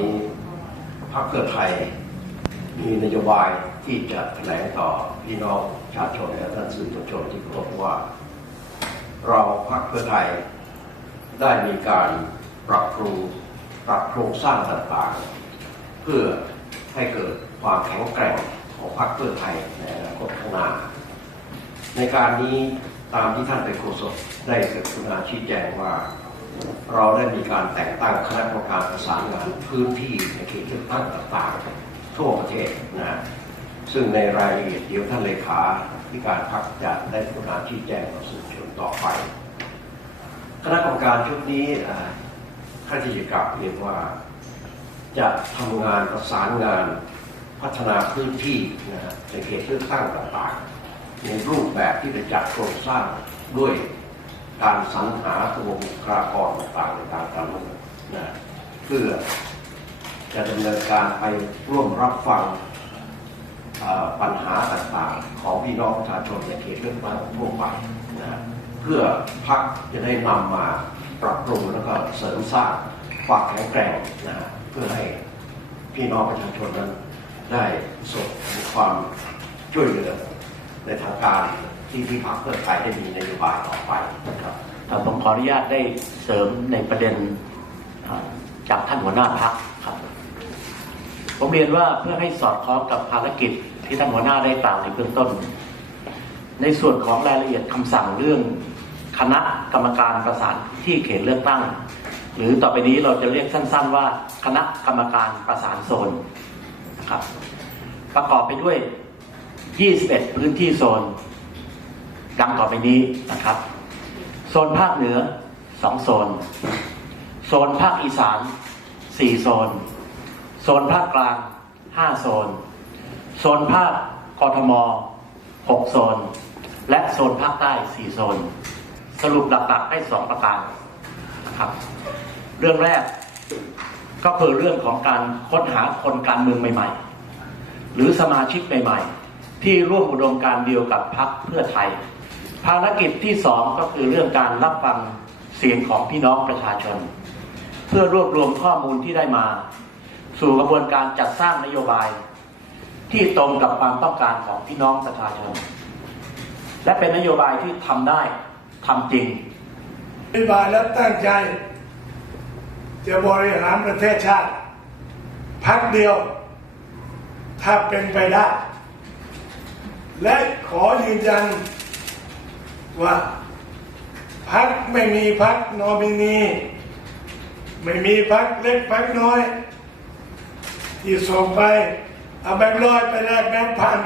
นี้พรรคเพื่อไทยมีนโยบายที่จะแถลงต่อพี่น้องประชาชนและท่านสื่อมวลชนที่เคารพว่า เราพรรคเพื่อไทยได้มีการปรับปรุงปรับโครงสร้างต่างๆ เพื่อให้เกิดความแข็งแกร่งของพรรคเพื่อไทยในอนาคตข้างหน้าในการนี้ตามที่ท่านเป็นโฆษกได้เกิดคุณาชี้แจงว่า เราได้มีการแต่งตั้งคณะกรรมการประสานงานพื้นที่ในเขตเลือกตั้งต่างๆทั่วประเทศนะซึ่งในรายละเอียดเดี๋ยวท่านเลขาธิการพรรคจะได้กรุณาชี้แจงต่อสื่อชนต่อไป คณะกรรมการชุดนี้อ่าข้าที่จะกลับเรียนว่า จะทำงานประสานงานพัฒนาพื้นที่นะฮะในเขตเลือกตั้งต่างๆ ในรูปแบบที่จะจัดโครงสร้างด้วย การสรรหาตัวบุคลากรต่างๆในการการเมืองนะเพื่อจะดำเนินการไปร่วมรับฟังปัญหาต่างๆ ของพี่น้องประชาชนในเขตเลือกตั้งทั่วไปนะเพื่อพักจะได้นำมาปรับปรุงแล้วก็เสริมสร้างความแข็งแกร่งนะเพื่อให้พี่น้องประชาชนนั้นได้ระสบความช่วยเหลือในทางการที่ที่พรรคเพื่อไทยได้มีนโยบายต่อไป ผมขออนุญาตได้เสริมในประเด็นจากท่านหัวหน้าพักครับ ผมเรียนว่าเพื่อให้สอดคล้องกับภารกิจที่ท่านหัวหน้าได้กล่าวในเบื้องต้น ในส่วนของรายละเอียดคำสั่งเรื่องคณะกรรมการประสานที่เขตเลือกตั้ง หรือต่อไปนี้เราจะเรียกสั้น ๆ ว่าคณะกรรมการประสานโซนนะครับ ประกอบไปด้วย 21 พื้นที่โซน ดังต่อไปนี้นะครับ โซนภาคเหนือ2โซน โซนภาคอีสาน4โซน โซนภาคกลาง5โซน โซนภาคกทม6โซน และโซนภาคใต้4โซน สรุปหลักๆให้2ประการนะครับ เรื่องแรกก็คือเรื่องของการค้นหาคนการเมืองใหม่ๆ หรือสมาชิกใหม่ๆ ที่ร่วมอุดมการเดียวกับพรรคเพื่อไทย ภารกิจที่สองก็คือเรื่องการรับฟังเสียงของพี่น้องประชาชน เพื่อรวบรวมข้อมูลที่ได้มา สู่กระบวนการจัดสร้างนโยบาย ที่ตรงกับความต้องการของพี่น้องประชาชน และเป็นนโยบายที่ทำได้ทำจริงนโยบายแล้วตั้งใจ จะบริหารประเทศชาติพักเดียว ถ้าเป็นไปได้ และขอยืนยัน ว่าพักไม่มีพักนอมินีไม่มีพักเล็กพักน้อย ที่ส่งไป เอาแบงค์ร้อยไปแลกแบงค์พัน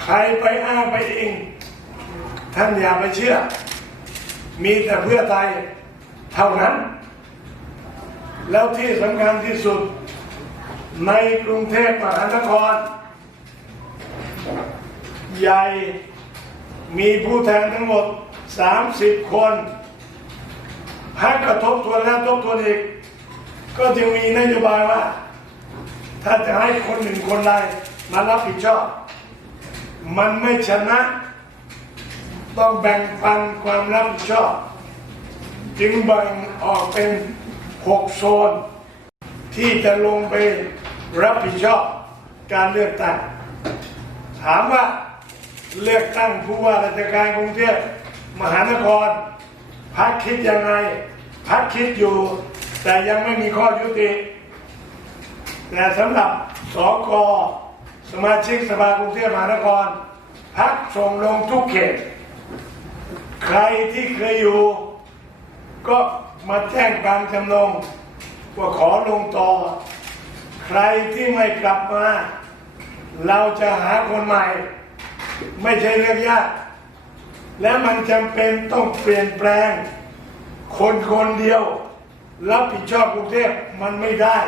ใครไปอ้างไปเองท่านอย่าไปเชื่อ มีแต่เพื่อไทยเท่านั้น แล้วที่สำคัญที่สุด ในกรุงเทพมหานคร ใหญ่ มีผู้แทนทั้งหมด 30 คนพักกระทบทวนแล้วทบทวนอีก ก็จึงมีนโยบายว่า ถ้าจะให้คนหนึ่งคนใดมารับผิดชอบ มันไม่ชนะ ต้องแบ่งปันความรับผิดชอบ จึงแบ่งออกเป็นหกโซน ที่จะลงไปรับผิดชอบการเลือกตั้งถามว่า เลือกตั้งผู้ว่าราชการกรุงเทพมหานครพักคิดยังไงพักคิดอยู่ แต่ยังไม่มีข้อยุติ แต่สำหรับสกสมาชิกสภากรุงเทพมหานครพักส่งลงทุกเขต ใครที่เคยอยู่ ก็มาแจ้งการจำนงว่าขอลงต่อ ใครที่ไม่กลับมา เราจะหาคนใหม่ ไม่ใช่เรื่องยาก และมันจำเป็นต้องเปลี่ยนแปลง คนคนเดียว รับผิดชอบกรุงเทพมันไม่ได้